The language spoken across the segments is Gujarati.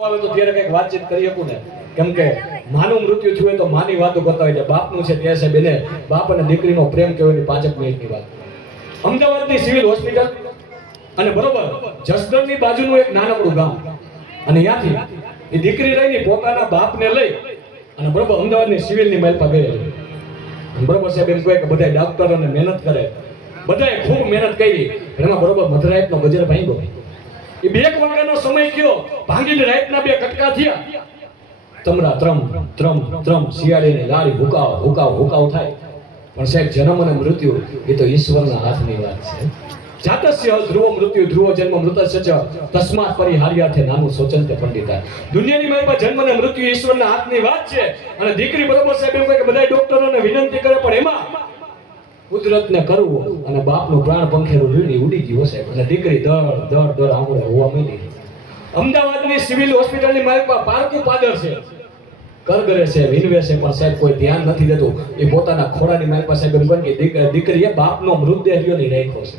આવે તો ત્યારે કંઈક વાતચીત કરી શકું ને, કેમ કે માનું મૃત્યુ થયું હોય તો માની વાતો કરતા હોય છે. બાપનું છે તે સાહેબ એને બાપ અને દીકરીનો પ્રેમ કહેવાની 5 મિનિટની વાત. અમદાવાદની સિવિલ હોસ્પિટલ અને બરોબર જસદણની બાજુનું એક નાનકડું ગામ, અને ત્યાંથી એ દીકરી રહીને પોતાના બાપને લઈ અને બરોબર અમદાવાદની સિવિલની માલપા ગઈ. બરોબર સાહેબ એમ કહે કે બધા ડોક્ટરોને મહેનત કરે, બધાએ ખૂબ મહેનત કરી, એમાં બરોબર મધરાતનો ગજર ભાંગ્યો. એ 2 વાગ્યાનો સમય કયો, ભાંગીને રાતના 2 કટકા થયા. તમરા ત્રમ ત્રમ ત્રમ શિયાળીની લારી હુકાવ હુકાવ હુકાવ થાય. પણ સાહેબ જન્મ અને મૃત્યુ એ તો ઈશ્વરના હાથની વાત છે. જાતસ્ય ધ્રુવ મૃત્યુ ધ્રુવ જન્મ મૃતસ્ય ચ તસ્માત પરિહાર્યાર્થે નાનું સોચંતે પંડિતા. દુનિયાની માલપા જન્મ અને મૃત્યુ ઈશ્વરના હાથની વાત છે. અને દીકરી બરોબર સાહેબ એમ કહે કે બધા ડોક્ટરોને વિનંતી કરે, પણ એમાં કુદરતને કરવું અને બાપનું પ્રાણ પંખેરું વીણી ઉડી ગયું સાહેબ. અને દીકરી દળ દળ દળ આંગળે હોવા માંડી. અમદાવાદની સિવિલ હોસ્પિટલની માલપા પારકું પાદર છે, કરગરે છે, વિનવે છે, પણ સાહેબ કોઈ ધ્યાન નથી દેતું. એ પોતાના ખોડાની માલપા સાહેબ એમ કહે કે દીકરીએ બાપનો મૃતદેહ રહ્યો નહીં રાખ્યો છે.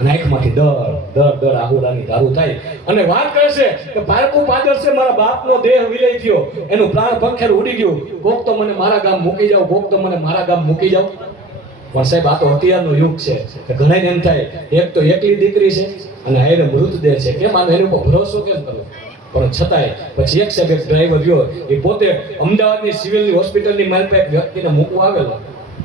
અને આંખમાંથી દર દર દર આહુડાની ધારું થાય અને વાત કરે છે કે પારકું પાદર છે, મારા બાપનો દેહ વિલય થયો, એનું પ્રાણ પંખેર ઉડી ગયું. કોક તો મને મારા ગામ મૂકી જાવ, કોક તો મને મારા ગામ મૂકી જાવ. પણ સાહેબ આ તો અત્યારનો યુગ છે કે ઘણાને એમ થાય એક તો એકલી દીકરી છે અને આને મૃતદેહ છે, કેમ આનો એની ઉપર ભરોસો કેમ કરો. પણ છતાંય પછી એક સાહેબ એક ડ્રાઈવર રહ્યો, એ પોતે અમદાવાદની સિવિલની હોસ્પિટલની માલપા એક વ્યક્તિને મૂકવા આવેલો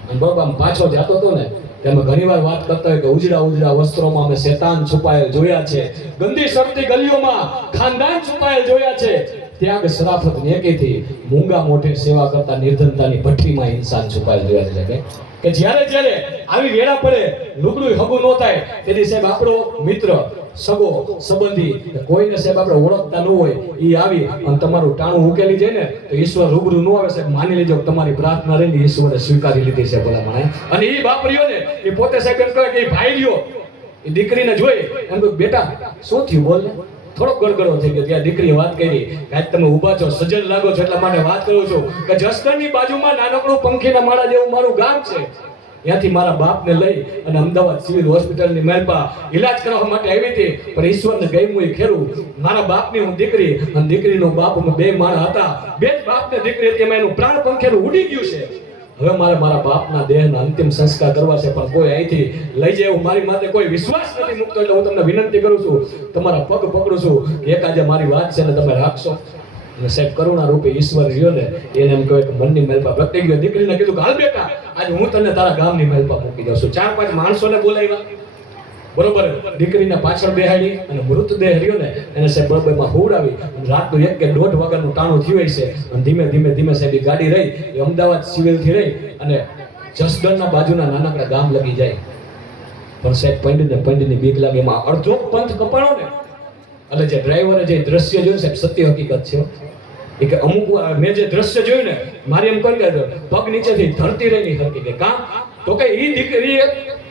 અને બરોબર આમ પાછો જતો હતો ને, તેમાં ઘણીવાર વાત કરતા હોય કે ઉજળા ઉજળા વસ્ત્રોમાં અમે શેતાન છુપાયેલ જોયા છે, ગંદી સડતી ગલીઓમાં ખાનદાન છુપાયેલ જોયા છે, ત્યાગ શરાફત નેકીથી મૂંગા મોઢે સેવા કરતા નિર્ધનતાની ભઠ્ઠીમાં ઇન્સાન છુપાયેલ જોયા છે. કે જ્યારે જ્યારે આવી વેળા પડે, લુગડું હગું ન થાય, તેથી સાહેબ આપણો મિત્ર સગો સંબંધી કોઈને સાહેબ આપણે ઓળખતા ન હોય, એ આવી અને તમારું ટાણું ઉકેલી જાય ને તો ઈશ્વર રૂબરૂ ન આવે સાહેબ. માની લેજો તમારી પ્રાર્થના રહીને ઈશ્વરે સ્વીકારી લીધી છે ભલા મને. અને એ બાપ રહ્યો ને એ પોતે સાહેબ એમ કહે કે એ ભાઈ રહ્યો, એ દીકરીને જોઈ એમ કહે બેટા શું થયું બોલ ને. થોડોક ગડગડો થઈ ગયો. ત્યાં દીકરીએ વાત કરી કે આજ તમે ઊભા છો, સજ્જન લાગો છો, એટલા માટે વાત કરું છું કે જસદણની બાજુમાં નાનકડું પંખીના માળા જેવું મારું ગામ છે, ત્યાંથી મારા બાપને લઈ અને અમદાવાદ સિવિલ હોસ્પિટલની માલપા ઈલાજ કરવા માટે આવી હતી. પણ ઈશ્વરને ગમ્યું એ ખેરું. મારા બાપની હું દીકરી અને દીકરીનો બાપ અમે 2 માણસ હતા, 2 જ બાપને દીકરી હતી, એમાં એનું પ્રાણ પંખેરું ઉડી ગયું છે. હવે મારે મારા બાપના દેહના અંતિમ સંસ્કાર કરવા છે, પણ કોઈ અહીંથી લઈ જાય એવું મારી માથે કોઈ વિશ્વાસ નથી મૂકતો. એટલે હું તમને વિનંતી કરું છું, તમારા પગ પકડું છું કે એક આજે મારી વાત છે ને તમે રાખશો. અને સાહેબ કરુણા રૂપે ઈશ્વર રહ્યો ને એને એમ કહેવાય કે મનની માલપા પ્રત્યેક ગયો. દીકરીને કીધું કે હાલ બેટા આજે હું તને તારા ગામની માલપા મૂકી દઉં છું. 4-5 માણસોને બોલાવ્યા, બરોબર દીકરીને પાછળ બેહાડી અને મૃતદેહ રહ્યો ને એને સાહેબ બરોબરમાં હોવડાવી. રાતનું 1 કે 1:30 વાગ્યાનું ટાણું થયું છે અને ધીમે ધીમે ધીમે સાહેબ ગાડી રહી એ અમદાવાદ સિવિલથી રહી અને જસદણના બાજુના નાનકડા ગામ લગી જાય. પણ સાહેબ પંડની બીક લાગે. એમાં અડધો પંથ કપાણો ને એટલે જે ડ્રાઈવરે જે દ્રશ્ય જોયું સાહેબ સત્ય હકીકત છે. એ કે અમુક મેં જે દ્રશ્ય જોયું ને મારી એમ કરી કે પગ નીચેથી ધરતી રહી નહીં હરકી. કે કામ તો કે એ દીકરીએ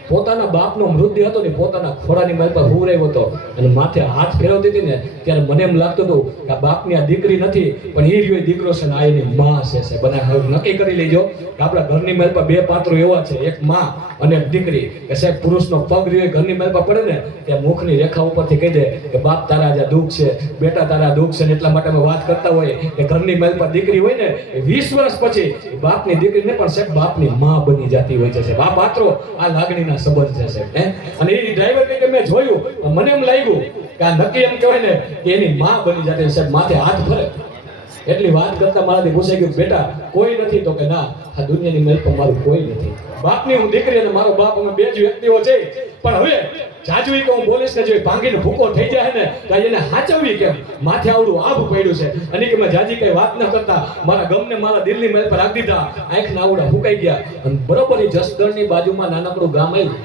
પોતાના બાપનો મૃતદેહ હતો ને પોતાના ખોરાની માલપા હુવરાવ્યો હતો અને માથે હાથ ફેરવતી હતી ને ત્યારે મને એમ લાગતું હતું કે આ બાપની આ દીકરી નથી પણ એ રહ્યો દીકરો છે ને આ એની માં છે. બધા હવે નક્કી કરી લેજો કે આપણા ઘરની માલપા 2 પાત્રો એવા છે, એક માં અને એક દીકરી. કે સાહેબ પુરુષનો પગ રહ્યો ઘરની માલપા પડે ને ત્યાં મુખની રેખા ઉપરથી કહી દે કે બાપ તારા આજે દુઃખ છે, બેટા તારા દુઃખ છે. ને એટલા માટે અમે વાત કરતા હોય કે ઘરની માલપા દીકરી હોય ને 20 વર્ષ પછી બાપની દીકરીને પણ સાહેબ બાપની માં બની જતી હોય છે. આ પાત્રો આ લાગણીના સંબંધ છે સાહેબ. અને એ ડ્રાઈવર કે મેં જોયું મને એમ લાગ્યું કે આ નક્કી એમ કહેવાય ને કે એની માં બની જતી સાહેબ. માથે હાથ ફરે એટલી વાત કરતા મારાથી પૂછાઈ ગયું બેટા કોઈ નથી? તો કે ના, આ દુનિયાની માલપા મારું કોઈ નથી. બાપની હું દીકરી અને મારો બાપ અમે 2 જ વ્યક્તિઓ છે. પણ હવે જાજુ કે હું બોલીશ ને જો ભાંગીને ભૂકો થઈ જાય ને તો એને હાચવવી કેમ? માથે આવડું આભ પડ્યું છે. અને કે મેં જાજી કઈ વાત ન કરતા મારા ગમને મારા દિલની મેલ પર રાખી દીધા. આંખના આવડા ફૂંકાઈ ગયા. અને બરોબર એ જસદણની બાજુમાં નાનકડું ગામ આવ્યું.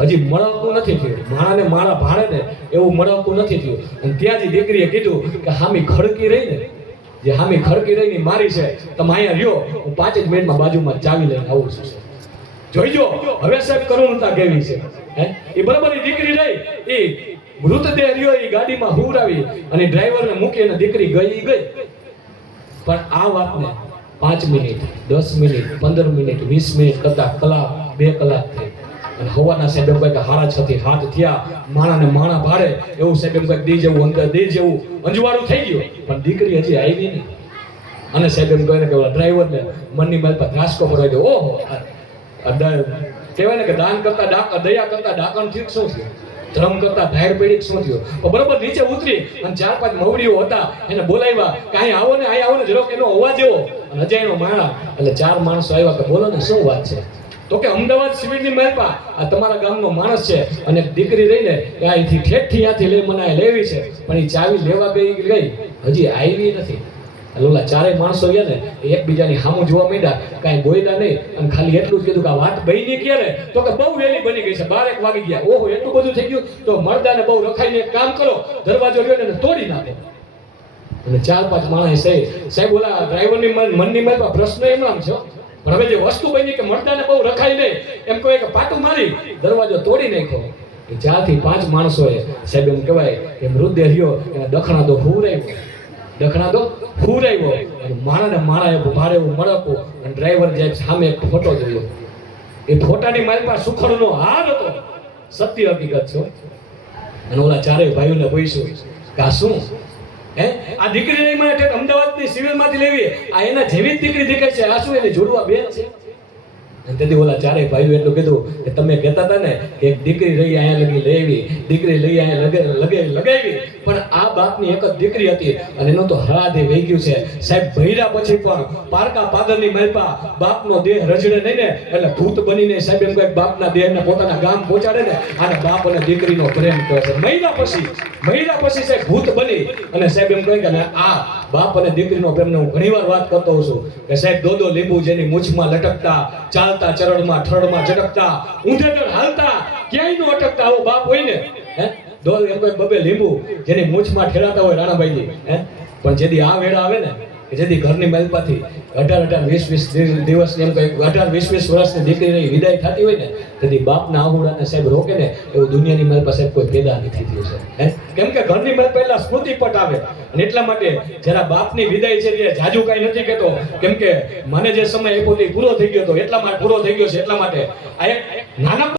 હજી મળતું નથી થયું, માળાને માળા ભાડે ને એવું મળતું નથી થયું. અને ત્યાં જ દીકરીએ કીધું કે હામી ખડકી રહી ને જે હામી ખડકી રહીને મારી છે, તમે અહીંયા રહ્યો, હું 5 જ મિનિટમાં બાજુમાં ચાવી લઈને આવું છું. જોઈજો હવે સાહેબ કરુણતા કેવી છે. એ બરાબર એ દીકરી રહી એ મૃતદેહ રહ્યો એ ગાડીમાં હુવરાવી અને ડ્રાઈવરને મૂકી અને દીકરી ગઈ. પણ આ વાતને 5 મિનિટ 10 મિનિટ 15 મિનિટ 20 મિનિટ કરતા કલાક 2 કલાક થઈ. અને હવાના સાહેબ એમ કહે કે 6:30 થી 7 થયા, માણાને માણા ભાડે એવું સાહેબ એમ કહે દી જેવું અંદર દી જેવું અંજવાળું થઈ ગયું, પણ દીકરી હજી આવી નહીં. અને સાહેબ એમ કહે કે ડ્રાઈવરને મનની માલ પર ધ્રાસકો પડ્યો કે ઓહો, કહેવાય ને કે દાન કરતા દયા કરતા ડાકણ થયું શું થયું, ધર્મ કરતા ધાર પેડી શું થયું. બરોબર નીચે ઉતરી અને 4-5 મવડીઓ હતા એને બોલાવ્યા કે અહીં આવો ને જરાક એનો અવાજ એવો, અને અજાયણો માણા. એટલે 4 માણસો આવ્યા કે બોલો ને શું વાત છે. તો કે અમદાવાદ સિવિલની માલપા આ તમારા ગામનો માણસ છે અને એક દીકરી રહીને કે અહીંથી ઠેઠથી ત્યાંથી લઈ મને લેવી છે, પણ એ ચાવી લેવા ગઈ હજી આવી નથી. ઓલા 4 માણસો ગયા ને એકબીજાની સામું જોવા માંડ્યા, કાંઈ બોલ્યા નહીં, અને ખાલી એટલું જ કીધું કે આ વાત બની ક્યારે, તો કે બહુ વહેલી બની ગઈ છે, 12 વાગી ગયા. ઓહો એટલું બધું થઈ ગયું, તો મરદાને બહુ રખાઈને એક કામ કરો, દરવાજો લ્યો ને તોડી નાખો. અને 4-5 માણસ સાહેબ ઓલા ડ્રાઈવરની મનની માલ પ્રશ્ન એમ છે, પણ હવે જે વસ્તુ બની કે મરદાને બહુ રખાઈ નહીં એમ કહે કે પાટું મારી દરવાજો તોડી નાખ્યો. 4 થી 5 માણસોએ સાહેબ એમ કહેવાય કે મૃતદેહ રહ્યો એને દખણા તો ફૂરાવ્યો અને માણાએ ભારે મળકો. અને ડ્રાઈવર જાય સામે એક ફોટો જોયો, એ ફોટાની મારી પાસે સુખડનો હાર હતો, સત્ય હકીકત છે. અને ઓલા 4 ભાઈઓને પૂછ્યું કે આ શું આ દીકરી માટે અમદાવાદની સિવિલમાંથી લેવી, આ એના જેવી જ દીકરી દેખાય છે, આ શું એને જોડવા બેન છે. અને તેથી ઓલા 4 ભાઈઓ એટલું કીધું કે તમે કહેતા હતા ને કે એક દીકરી રહી અહીંયા લગી લેવી, દીકરી લઈ અહીંયા લગાવી, પણ આ બાપની એક જ દીકરી હતી અને એનો તો હરાદે વહી ગયું છે. સાહેબ ભૈરા પછી પણ પારકા પાદરની માલપા બાપનો દેહ રજડે નહીં ને એટલે ભૂત બનીને સાહેબ એમ કહે બાપના દેહને પોતાના ગામ પહોંચાડે ને, આને બાપ અને દીકરીનો પ્રેમ કહે છે. મહિના પછી સાહેબ ભૂત બની અને સાહેબ એમ કહે કે આ બાપ અને દીકરીનો પ્રેમને હું ઘણીવાર વાત કરતો હોઉં છું કે સાહેબ દોદો લીંબુ જેની મૂછમાં લટકતા, ચાલતા ચરણમાં ઠળમાં ઝટકતા, ઊંધેધડ હાલતા, ક્યાંય નો અટકતા આવો બાપ હોય ને દો એમ કોઈ બબે લીંબુ જેની મૂછમાં ઠેરાતા હોય રાણાભાઈજી પણ જેથી આ વેળા આવે ને કે જેથી ઘરની માલપાથી 18-20 દિવસની એમ કઈ 18-20 વર્ષની દીકરીની વિદાય થતી હોય ને તેથી બાપના આહુડાને સાહેબ રોકે ને એવું દુનિયાની માલપા સાહેબ કોઈ પેદા નથી થયું છે. કેમ કે ઘરની માલ પહેલા સ્મૃતિપટ આવે અને એટલા માટે જરા બાપની વિદાય છે એ જાજુ કાંઈ નથી કહેતો, કેમ કે મને જે સમય આપ્યો તે પૂરો થઈ ગયો હતો, એટલા માટે પૂરો થઈ ગયો છે. એટલા માટે આ એક નાના